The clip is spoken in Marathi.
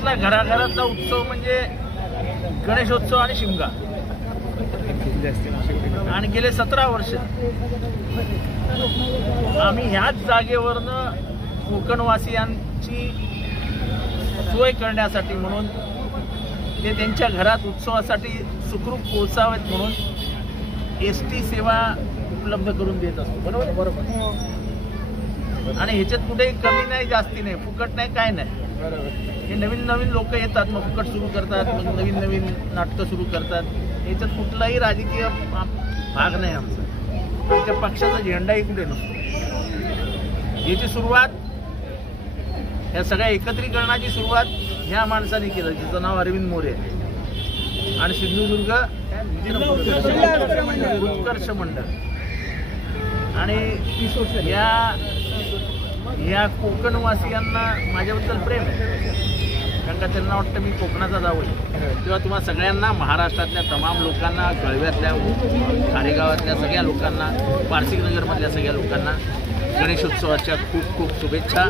कोकणातला घराघरातला उत्सव म्हणजे गणेशोत्सव आणि शिमगा. आणि गेले 17 वर्ष आम्ही ह्याच जागेवरनं कोकणवासियांची सोय करण्यासाठी म्हणून ते त्यांच्या घरात उत्सवासाठी सुखरूप पोहोचावेत म्हणून एसटी सेवा उपलब्ध करून देत असतो. बरोबर बरोबर. आणि ह्याच्यात कुठेही कमी नाही जास्ती नाही, फुकट नाही काय नाही. हे नवीन नवीन लोक येतात, मग फुकट सुरू करतात, मग नवीन नवीन नाटकं सुरू करतात. याच्यात कुठलाही राजकीय भाग नाही आमचा. आमच्या पक्षाचा झेंडाही कुठे नसतो. याची सुरुवात, या सगळ्या एकत्रीकरणाची सुरुवात ह्या माणसाने केलं जिचं नाव अरविंद मोरे आणि सिंधुदुर्ग उत्कर्ष मंडळ. आणि या कोकणवासियांना माझ्याबद्दल प्रेम आहे, कारण का त्यांना वाटतं मी कोकणाचा जावं. किंवा तुम्हा सगळ्यांना, महाराष्ट्रातल्या तमाम लोकांना, कळव्यातल्या, खारेगावातल्या सगळ्या लोकांना, पारसिकनगरमधल्या सगळ्या लोकांना गणेशोत्सवाच्या खूप खूप शुभेच्छा.